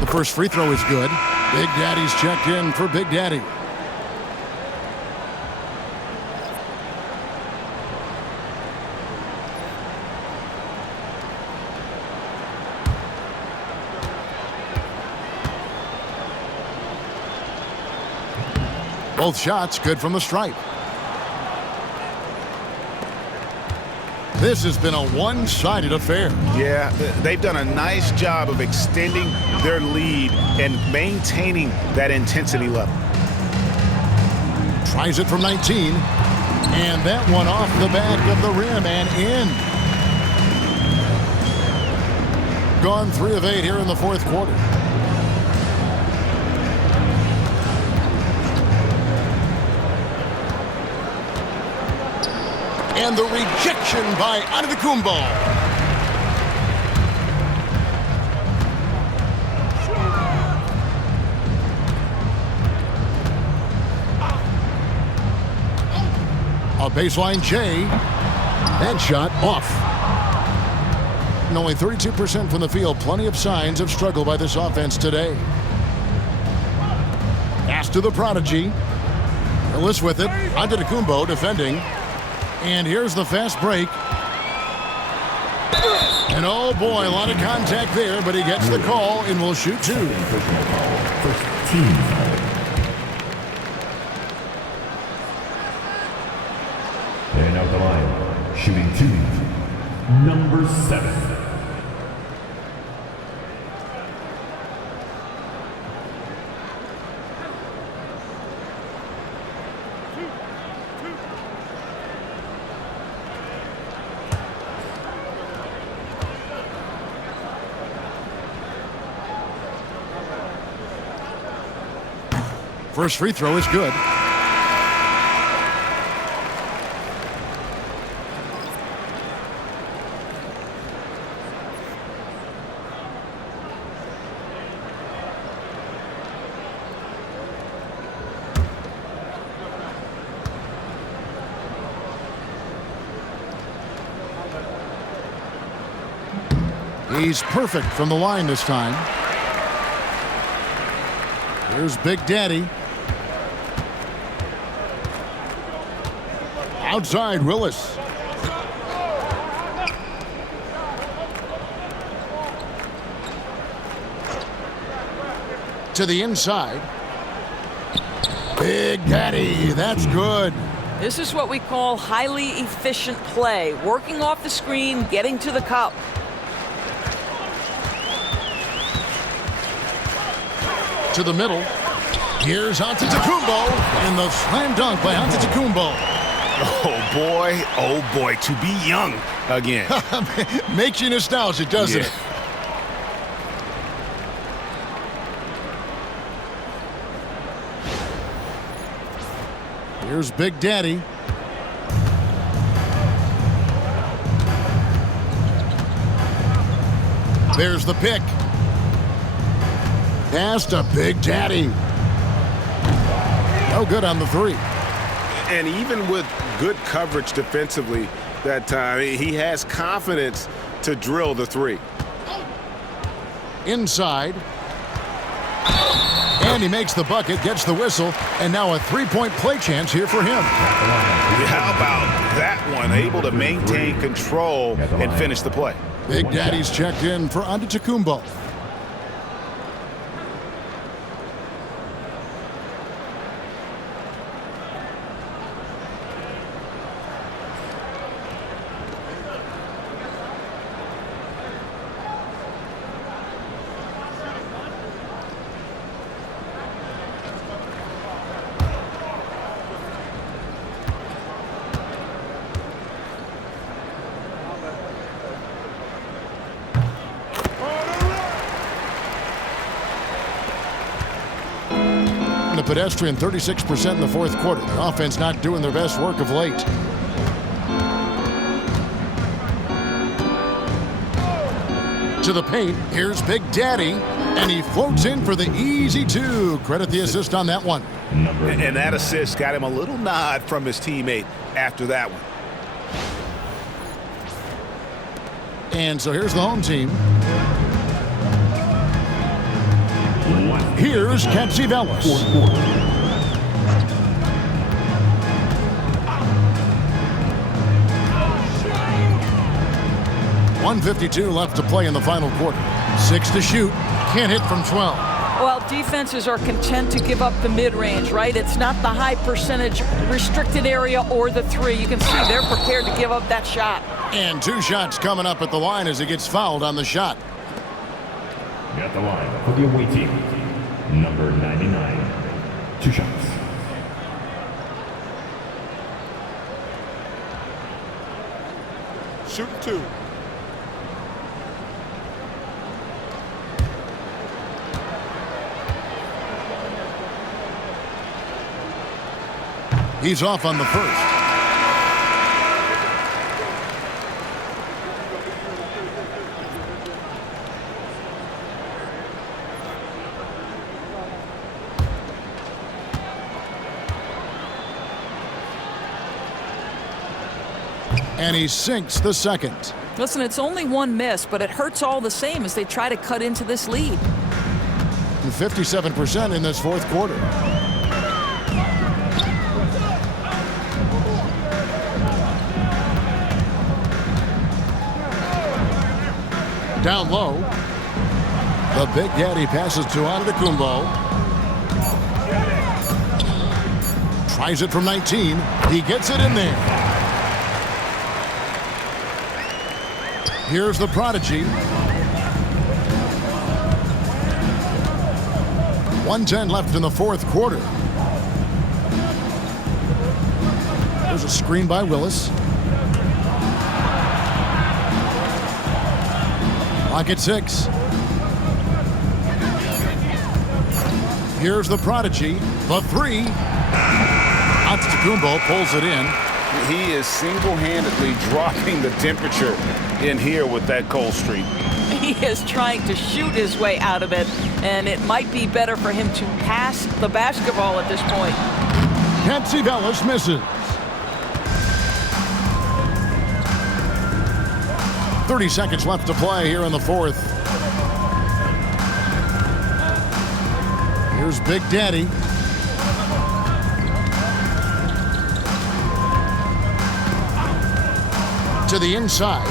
The first free throw is good. Big Daddy's checked in for Big Daddy. Both shots good from the stripe. This has been a one-sided affair. Yeah, they've done a nice job of extending their lead and maintaining that intensity level. Tries it from 19. And that one off the back of the rim and in. Gone 3 of 8 here in the 4th quarter. And the rejection by Antetokounmpo. A baseline J. That shot off. And only 32% from the field. Plenty of signs of struggle by this offense today. Pass to the prodigy. Willis with it. Antetokounmpo defending. And here's the fast break. And oh boy, a lot of contact there, but he gets the call and will shoot 2. First team. And out the line, shooting 2. Number 7. First free throw is good. He's perfect from the line this time. Here's Big Daddy. Outside Willis. To the inside. Big Daddy, that's good. This is what we call highly efficient play. Working off the screen, getting to the cup. To the middle. Here's Antetokounmpo, and the slam dunk by Antetokounmpo. Oh boy, to be young again. Makes you nostalgic, doesn't it? Here's Big Daddy. There's the pick. Pass to Big Daddy. No good on the three. And even with good coverage defensively that time, he has confidence to drill the three. Inside. And he makes the bucket, gets the whistle, and now a three-point play chance here for him. How about that one? Able to maintain control and finish the play. Big Daddy's checked in for Antetokounmpo. The pedestrian 36% in the fourth quarter. The offense not doing their best work of late. To the paint. Here's Big Daddy. And he floats in for the easy two. Credit the assist on that one. And that assist got him a little nod from his teammate after that one. And so here's the home team. Here's Katsivelis. 1:52 left to play in the final quarter. 6 to shoot. Can't hit from 12. Well, defenses are content to give up the mid-range, right? It's not the high percentage restricted area or the three. You can see they're prepared to give up that shot. And 2 shots coming up at the line as he gets fouled on the shot. At the line for the away team, number 99. 2 shots. Shooting 2. He's off on the first. And he sinks the second. Listen, it's only one miss, but it hurts all the same as they try to cut into this lead. 57% in this fourth quarter. Down low. The Big Daddy passes to Antetokounmpo. Tries it from 19. He gets it in there. Here's the prodigy. 1:10 left in the fourth quarter. There's a screen by Willis. Clock at 6. Here's the prodigy, the three. Antetokounmpo pulls it in. He is single-handedly dropping the temperature in here with that cold streak. He is trying to shoot his way out of it, and it might be better for him to pass the basketball at this point. Katsivelis misses. 30 seconds left to play here in the fourth. Here's Big Daddy. To the inside.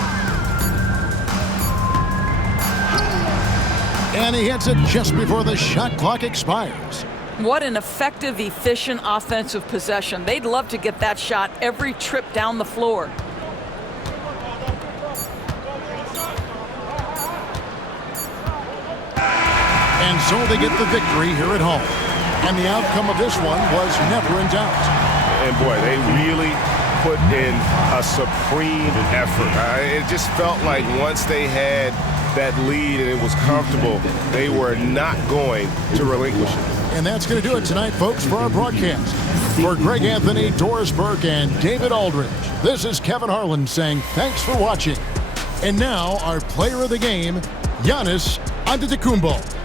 And he hits it just before the shot clock expires. What an effective, efficient offensive possession. They'd love to get that shot every trip down the floor. And so they get the victory here at home. And the outcome of this one was never in doubt. And boy, they really put in a supreme effort. It just felt like once they had that lead and it was comfortable, they were not going to relinquish it. And that's going to do it tonight, folks, for our broadcast. For Greg Anthony, Doris Burke, and David Aldridge, this is Kevin Harlan saying thanks for watching. And now our player of the game, Giannis Antetokounmpo.